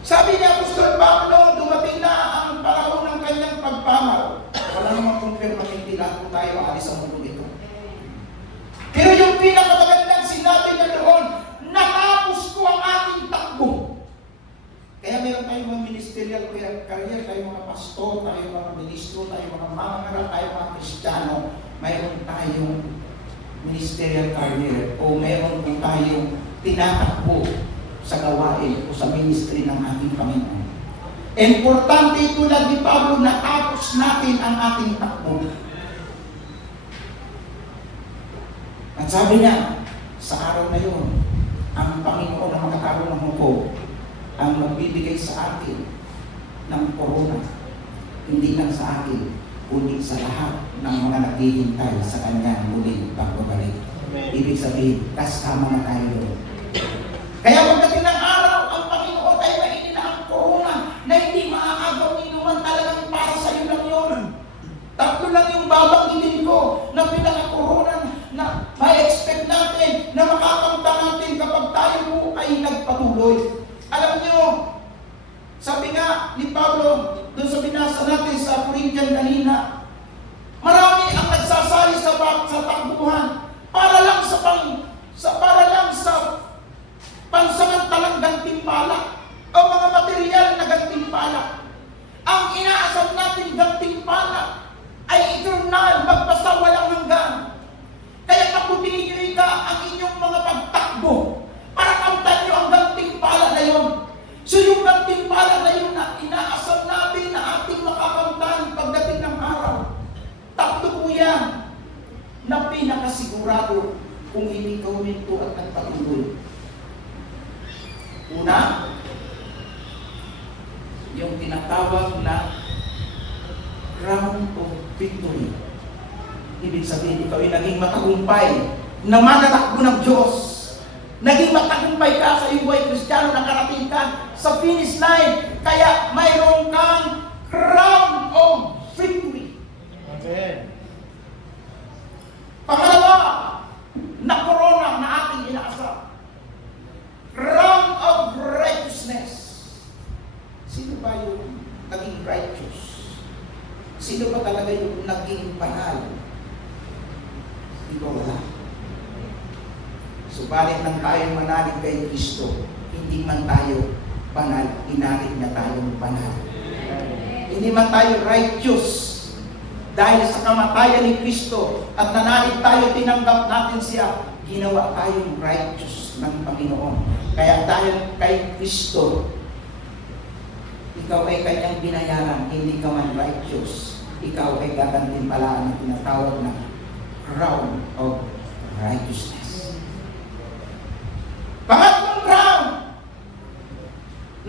Sabi niya, Apostol Pablo, dumating na ang panahon ng kanyang pagpanaw. Wala namang kumpirma, hindi lahat po tayo alis sa mundo ito. Pero yung pinakamagandang sinabi niya doon, natapos ko ang aking takbo. Kaya meron tayong mga ministerial career, tayong mga pastor, tayong mga ministro, tayong mga mangaral, tayong mga Kristiyano, mayroon tayong ministerial career o meron po tayong tinatakbo sa gawain o sa ministry ng ating Panginoon. Importante tulad ni Pablo, natapos natin ang ating takbo. At sabi niya, sa araw na yun, ang Panginoon ang magkakaroon ng hukom, ang magbibigay sa atin ng korona, hindi lang sa atin, kundi sa lahat ng mga naghihintay sa kanyang muling pagbabalik. Ibig sabihin, kasama na tayo doon. Kaya pagdating ng araw, ang Panginoon ay mainin na ang korona na hindi maaagaw inuman, talagang para sa iyo lang yun. Tatlo lang yung babanggitin ko na pinaka-korona na ma-expect natin, na makakamta natin kapag tayo po ay nagpatuloy. Alam nyo, sabi nga ni Pablo, doon sa binasa natin sa Corinthian kanina, marami ang nagsasali sa takbuhan para lang sa pansamantalang gantimpala o mga material na gantimpala. Ang inaasam natin gantimpala ay eternal, magpasa walang hanggan. Kaya kaputihin nyo ang inyong mga pagtakbo para kamtan nyo ang gantimpala na yun. So yung gantimpala na yun na inaasam natin na ating makakamtan pagdating ng araw. Tatlo po yan na pinakasigurado kung hindi ka huminto at nagpatuloy. Una, yung tinatawag na crown of victory. Ibig sabihin, ikaw ay naging matagumpay na manatakbo ng Diyos. Naging matagumpay ka sa iyong buhay Kristiyano, nakarating ka sa finish line. Kaya mayroon kang crown of victory. Amen. Pangalawa, na korona na ating inaasam. Crown of righteousness. Sino ba yung naging righteous? Sino ba talaga yung naging banal? Ikaw wala. Subalit nang tayo manalig kay Kristo, hindi man tayo banal, inalig na tayong banal. Hindi man tayo righteous dahil sa kamatayan ni Kristo at nanalig tayo, tinanggap natin siya, ginawa tayong righteous ng Panginoon. Kaya dahil kay Kristo, ikaw ay kanyang binayaran, hindi ka man righteous. Ikaw ay gagantimpalaan na tinatawag na crown of righteousness. Pangatlong crown,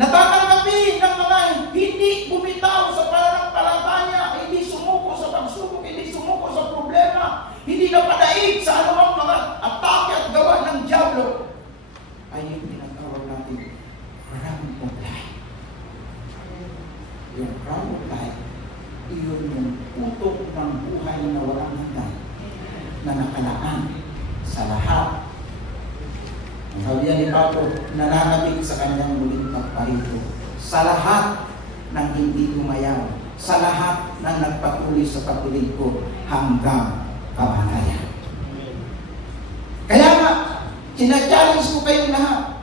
natatanggapin ng mga hindi bumitaw sa pananampalataya, hindi sumuko sa pagsubok, hindi sumuko sa problema, hindi napadaig sa anumang mga atake at gawa ng diablo, ay yung tinatawag natin crown of life. Yung crown of life, iyon yung putok ng buhay na walang hanggan na nakalaan sa lahat. Ang sabi ni Pablo, nananabik sa kanyang muling pagparito sa lahat ng hindi tumayaw, sa lahat ng nagpatuloy sa pagpiling ko hanggang kamatayan. Kaya nga, sinachallenge ko kayong lahat.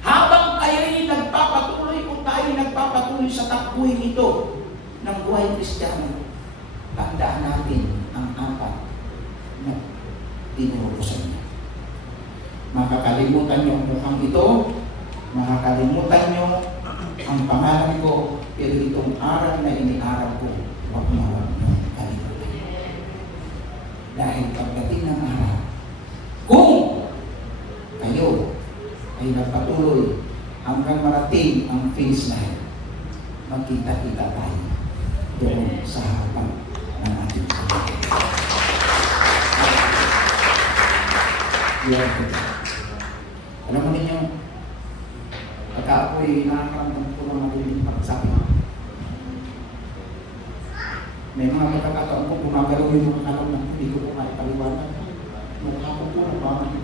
Habang tayo'y nagpapatuloy o tayo'y nagpapatuloy sa takbuhin ito ng buhay Kristiyano, tandaan natin ang apat na tinuro sa inyo. Makakalimutan niyo ang mukhang ito, makakalimutan niyo ang pangalan ko, pero itong aral na iniaral ko, huwag niyo kalimutan. Dahil pagdating ng araw, kung kayo ay nagpatuloy hanggang marating ang finish line, magkita-kita tayo doon sa harapan ng ating Panginoon. Alam mo ninyo, pagka ako'y nakakaramdam ko ng maliling pagsakit, may mga pagkakataon ko gumagalaw yung mga kalong na hindi ko maipaliwanag. Mukha ko po nagbaman.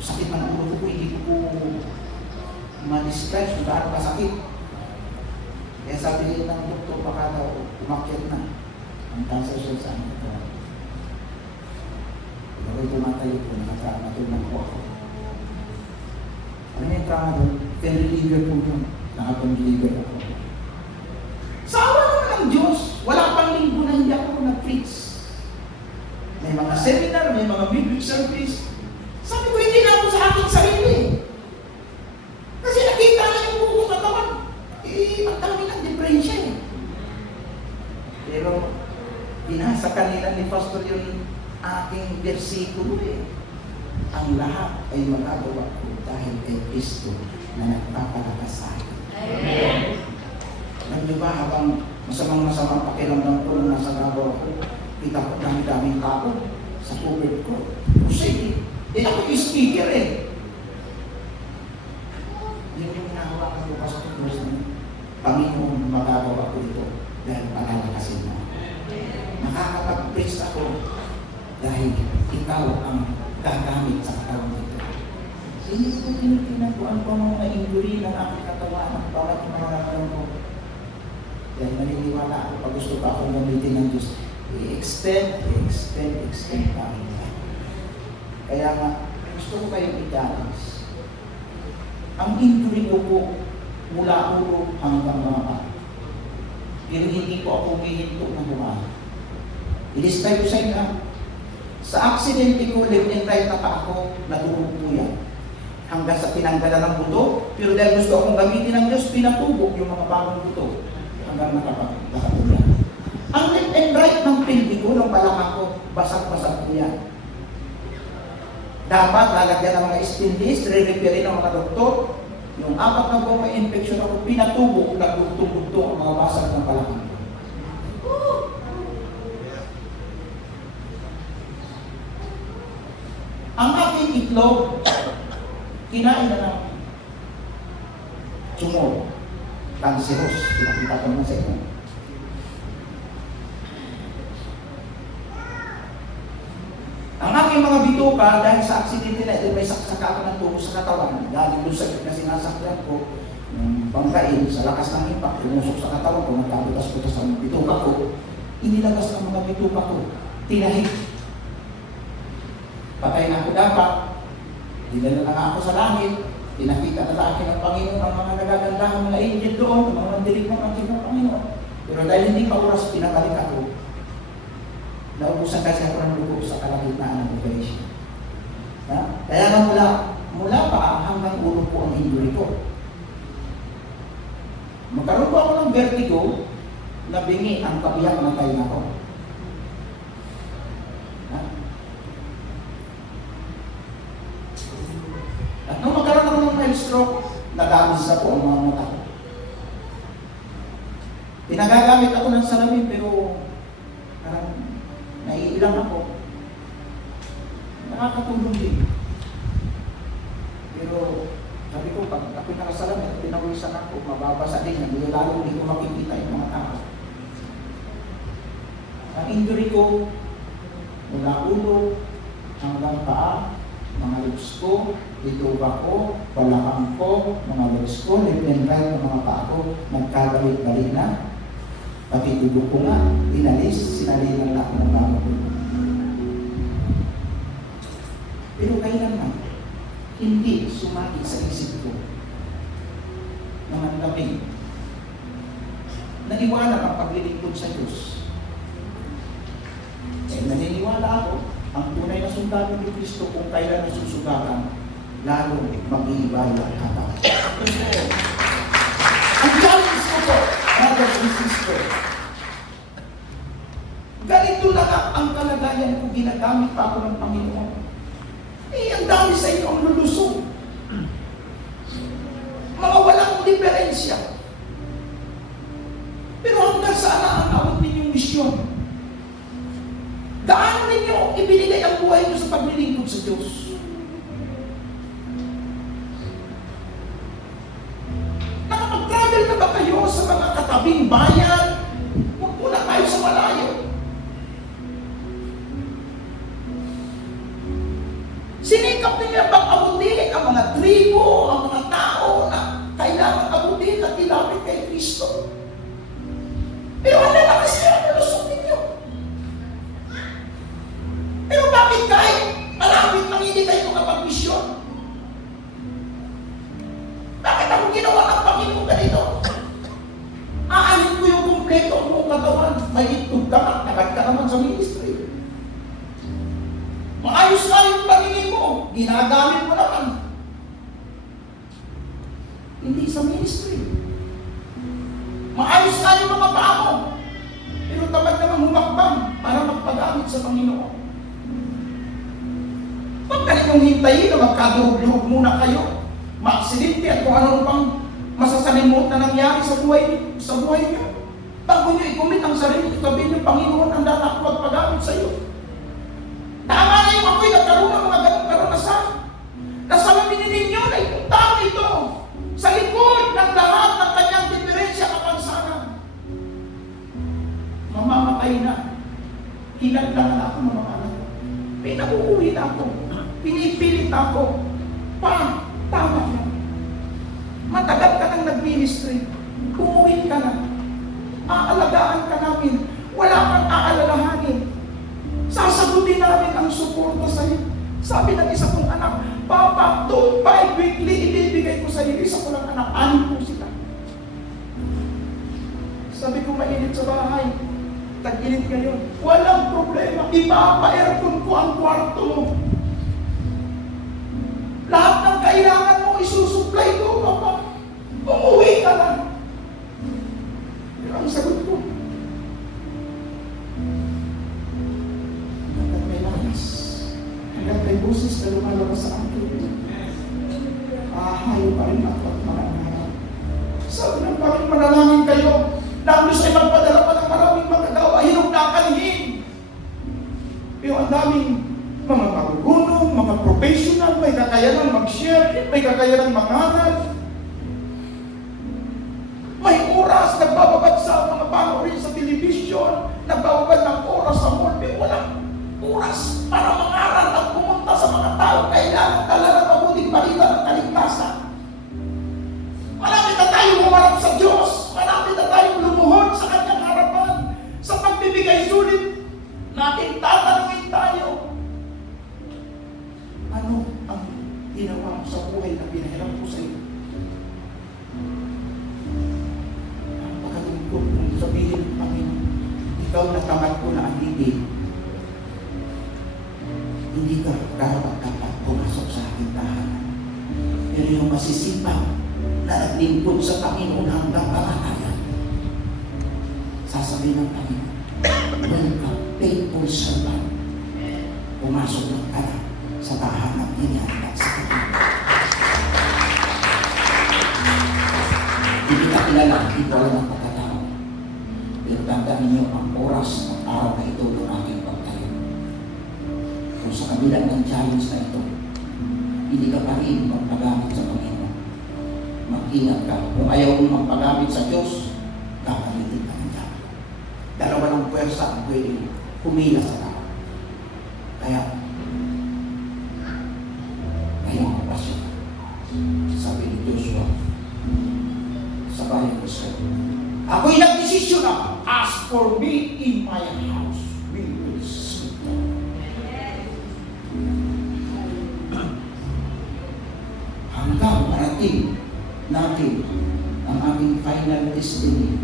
Sakit ng ulo ko, hindi ko po ma-describe kung gaano kasakit. Kaya sabi ng doktor, baka daw umakyat na ang cancer cells sa akin. Ako'y tumatayo po, nakatulong po ako. Ano yung trauma doon? Pen-reliever po yun. Nakapang-reliever ako. Sa awa naman ng Diyos, wala pang linggo na hindi ako nag-preach. May mga seminar, may mga midweek service. Sabi ko, hindi na ako sa aking sarili. Kasi nakita na yung buong katawan. Ang dami ng diferensya eh. Pero, binasa kanila ni Pastor yung aking versikulo eh. Ang lahat ay magagawa ko dahil kay Kristo na nagpapalakas sa akin. Amen. Alam niyo ba, habang masamang pakiramdam ko nung nasa Davao ako, kita ko daming tao sa COVID ko. Sige, ako yung speaker eh. Yun yung nahawakan ko pa sa Diyos na Panginoon, magagawa ko ito dahil palalakasin mo. Nakakapag-preach ako dahil ikaw ang gagamit sa katawan nito. Hindi ko tinitingnan ko ang mga injury ng aking katawan at bawat mga ko. Dahil maniniwala ako pag gusto pa akong gamitin ng Diyos, i-extend pa ang life. Kaya nga, gusto ko kayong i-challenge. Ang injury ko po mula ulo hanggang mga pa. Pero hindi po ako humihinto na bumahan. I-describe ko sa inyo, sa aksidente ko, left and right na pa ako, natulog po yan. Hanggang sa pinanggalan ng buto, pero dahil gusto akong gamitin ng Diyos, pinatubok yung mga bagong buto. Hanggang nakapagyan. Ang left and right ng pilbi ko, ng balakang ko, basag-basag po yan. Dapat lalagyan ng mga stainless, re-repairin ng mga doktor. Yung 4 na buong may infection ako, pinatubok, nagdugtong-dugtong ang mga basag ng balakang ko. Ang aking itlog, kinain na ng tumor, cancerous, pinakita ko naman sa inyo. Ang aking mga bituka, dahil sa aksidente na ito, may saksak ako ng tubo sa katawan. Galing doon sa na sinasakyan ko, ng bangkain, sa lakas ng impact, tumusok sa katawan ko, nagkabutas-butas ang bituka ko, inilabas ang mga bituka ko, tinahik. Patay na ako dapat, dinala na nga ako sa langit, pinakita na sa akin ng Panginoon ang mga nagagandahang mga angel doon, ang mga mandilig ng aking Panginoon. Pero dahil hindi pa oras, pinabalik ako. Naubusan kasi ako ng lugo sa kalagitnaan ng operation. Kaya nga mula pa hanggang ulo po ang injury ko. Magkaroon po ako ng vertigo na bingi ang kabiyak na tayo na ko. stroke, nagamis na po ang mga mata ko. Pinagagamit ako ng salamin, pero parang naiilang ako. Nakakatulong din. Pero sabi ko, pag ako'y nakasalamin at pinawisan ako, mababasa din yan. Lalo hindi ko makikita yung mga tao. Ang injury ko, mula ulo hanggang paa, mga lips ko, dituba ko, balakang ko, mga legs ko, left and right ng mga paa ko, nagkabalik-balik na. Pati tubo ko nga, inalis, sinalinan na ako ng gamot ko. Pero kailanman, hindi sumagi sa isip ko ng ang lamig. Naniwala ang paglilingkod sa Diyos. Naniniwala ako, ang tunay na sundalo ni Kristo kung kailan nasusugatan, lalo mag-iibay ang habang. Ang challenge ko po, brothers and sisters, ganito lang ang kalagayan kung ginagamit pa ako ng Panginoon. Ang dami sa inyo ang lulusong. Mga walang diferensya. Pero hanggang saan ang awit ninyong misyon? Gaano ninyo ibinigay ang buhay nyo sa paglilingkod sa Diyos? Nakapag-travel na ba kayo sa mga katabing bayan? Huwag muna kayo sa malayo. Sinikap niya bang abutin ang mga tribo, ang mga tao na kailangan abutin at ilapit kay Kristo? Pero ano na kasi ang nalusok ninyo? Pero bakit kahit malapit lang hindi kayo makapag-misyon? Bakit ako ginawa ng Panginoon ganito? Aanin ko yung kumpleto ang mong katawan. May itog ka, nakad ka naman sa ministry. Maayos na yung pangingin mo, ginagamit mo naman. Hindi sa ministry. Maayos na yung mga paa mo, pero tamad naman humakbang para magpagamit sa Panginoon. Huwag ka ninyong hintayin na magkaduhog-duhog muna kayo, maaksidente at kung ano pang masasalimot na nangyari sa buhay niyo. Bago niyo i-commit ang sarili, itabihin niyo, Panginoon, ang dana ako magpagamit sa iyo. Tama na yung ako'y nagkaroon ng mga ganong karanasan. Nasalamin ninyo na itong tao ito sa likod ng lahat ng kanyang diferensya kapansanan. Mamamatay na. Hinagdangan ako ng mga anak. Pinabuulit ako. Pinipilit ako. Tama na. Matagal ka nang nag-ministry. Umuwi ka na. Aalagaan ka namin. Wala kang aalalahanin. Sasagutin namin ang suporta sa iyo. Sabi ng isa kong anak, Papa, 2-5 weekly ibibigay ko sa iyo. Isa ko lang anak, 6 po sila. Sabi ko, mainit sa bahay. Tag-init ngayon. Walang problema. Ipapa-aircon ko ang kwarto mo. Lahat ng kailangan mo isusupply ko, Papa. Umuwi ka lang. Pero ang sagot ko, hanggang may busis na lumalabas sa akin. Hayo pa rin ako at mga anak. Sabi ng Panginoon, manalangin kayo na ang Diyos ay magpadala pa ng maraming magagawa, hinog na kanihin. Pero ang daming mga marunong, mga professional, may kakayanan mag-share, may kakayanan mangaral. May oras, nagbababad sa mga panoorin sa television, nagbababad ng oras sa mall, pero walang oras para mangaral at pumunta sa mga tao. Kailangan talaga mabuting balita ng kaligtasan. Malapit na tayong humarap sa Diyos. Malapit na tayong lumuhod sa Kanyang harapan. Sa pagbibigay sulit, natin tatanungin tayo. Ano ang ginawa mo sa buhay na pinahiram ko sa iyo? Ang pagkatungkol kung sabihin ng Panginoon, ikaw na tamad ko na ang ibig. Hindi ka dapat pumasok sa aking tahanan. Pero yung masisipag na naglingkod sa Panginoon hanggang kamatayan, sasabihin ng Panginoon, welcome, faithful servant. Pumasok ng ka sa tahanan niya at sa Panginoon. Hindi ko alam ang pagkatao. Pero tandaan niyo ang oras ng araw na ito ng aking pagtayo. Kung sa kabila ng challenge na ito, hindi ka pa rin magpagamit sa Panginoon. Mag-ingat ka. Kung ayaw mo magpagamit sa Diyos, kakamitin ka ng tao. Dalawa ng puwersa ang pwedeng kumila sa tao. Kaya, ngayong okasyon, sabi ni Joshua sa bayan ko sa ako'y nagdesisyon na, as for me in my house, we will serve God. Hanggang marating natin ang aming final destiny.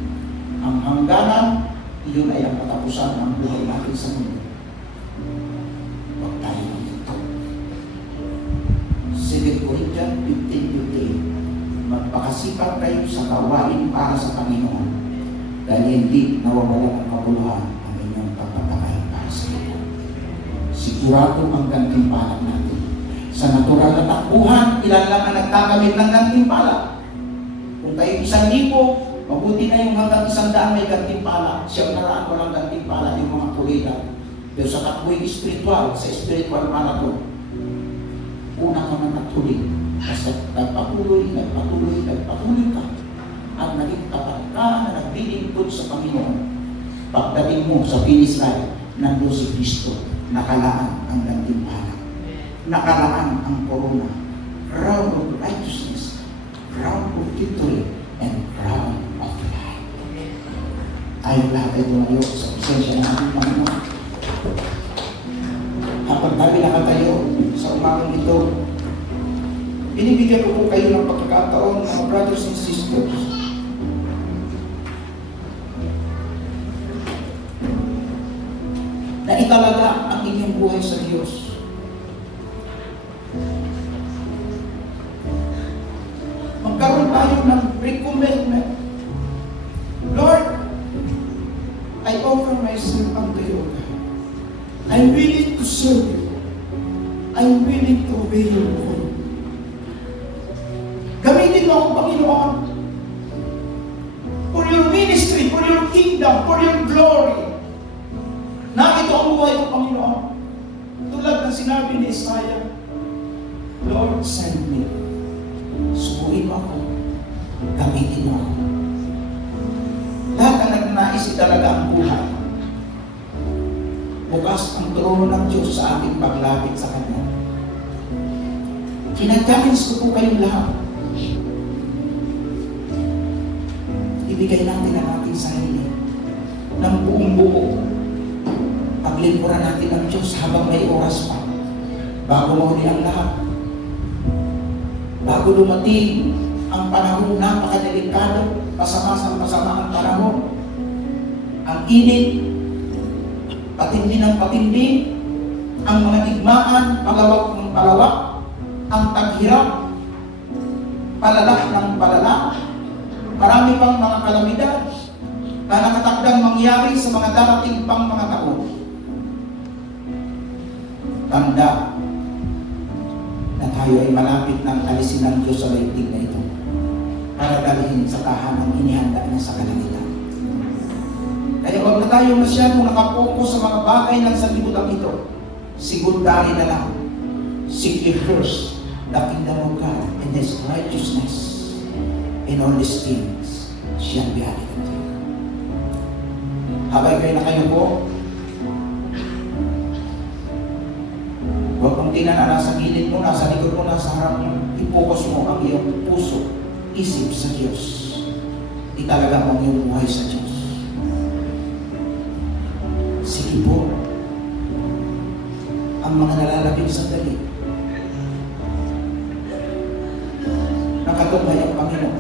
Ang hangganan, iyon ay ang katapusan ng buhay natin sa mundo. Huwag tayo magtinto. 2 Corinthians 15:15. Magpakasipag kayo sa gawain para sa Panginoon dahil hindi nawawala ng kabuluhan ang inyong pagpapakain para sa Kanya. Sigurado ang gantimpala natin. Sa natural na takbuhan, ilan lang ang nagkakamit ng gantimpala. Kung tayo 1,000, mabuti na yung hanggang 100 may gantimpala. Siyang naraan walang gantimpala yung mga kulila. Pero sa takbuhin espiritual, sa spiritual marathon, una ka man at huli. Kasi nagpatuloy ka. At naging tapat ka na naglilingkod sa Panginoon. Pagdating mo sa finish line, nandun si Kristo. Nakalaan ang gantimpala. Nakalaan ang corona. Crown of righteousness, crown of victory, and crown of life. Tayong lahat ay tumayo sa presensya ng ating Panginoon. Habang tayo nakatayo sa umagang ito, binibigyan ko po kayo ng pagkakataon, mga brothers and sisters, na italaga ang inyong buhay sa Diyos. Magkaroon tayo ng recommitment. Lord, I offer myself unto you. I'm willing to serve you. I'm willing to obey your word. Gamitin mo ako, Panginoon, for your ministry, for your kingdom, for your glory. Na ito ang buhay ko, Panginoon. Tulad ng sinabi ni Isaiah, Lord, send me. Subuhin mo ako. Gamitin mo ako. Lahat ang nagnais talaga ang buhay. Bukas ang trono ng Diyos sa ating paglapit sa Kanya. Kinag-challenge ko po kayong lahat. Ibigay natin ang ating sarili ng buong buo. Paglingkuran natin ang Diyos habang may oras pa. Bago mahuli ang lahat. Bago dumating ang panahon napakadelikado, pasama ang panahon. Ang init, patindi ng patindi, ang mga digmaan, palawak ng palawak, ang taghirap, palalak ng palalak, marami pang mga kalamidad na nakatakdang mangyari sa mga darating pang mga taon. Tanda na tayo ay malapit ng alisin ng Diyos sa daigdig na ito para dalhin sa tahanang inihanda niya sa kalangitan. Kaya huwag na tayo masyadong nakapokus sa mga bagay ng sanlibutan ito. Secondary na lang. Seek ye first the kingdom of God and His righteousness, and all these things shall be added unto you. Habay kayo na kayo po, huwag mong tingnan na nasa gilid mo, nasa likod mo, nasa harap mo. I-focus mo ang iyong puso, isip sa Diyos. Italaga mo ang iyong buhay sa Diyos. Sige po, ang mga nalalabing sandali, nakatumbay ang Panginoon.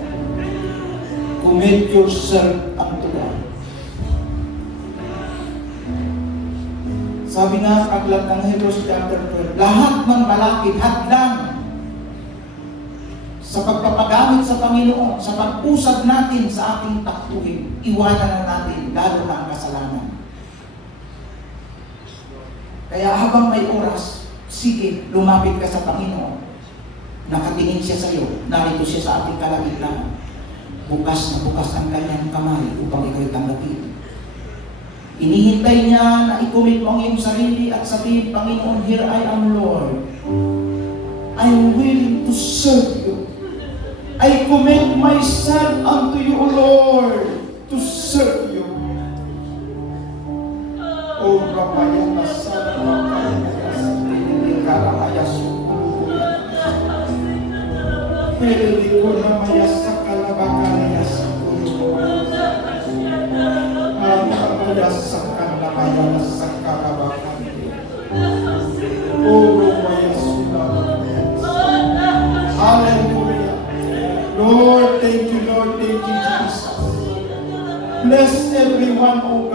Commit yourself unto God. Sabi nga sa aklat ng Hebrews chapter 12, lahat ng malakit hadlang sa pagpapagamit sa Panginoon, sa pag-usad natin sa ating taktuhin, iwanan na natin, lalo na ang kasalanan. Kaya habang may oras, sige, lumapit ka sa Panginoon. Nakatingin siya sa iyo, narito siya sa ating kalagitnaan. bukas na bukas ang kanyang kamay upang ikaw'y tanggapin. Inihintay niya na i-commit mo ang iyong sarili at sabihin, Panginoon, here I am, Lord. I am willing to serve you. I commit myself unto you, O Lord, to serve you. O Ramaya Nasara Makaya Sini Karamaya Sukuluya Heliku Ramaya Sakalabakaya Sukuluya Ramaya Sakalabakaya Sakalabakaya O Ramaya Sukuluya. Hallelujah. Lord, thank you, Jesus. Bless everyone, O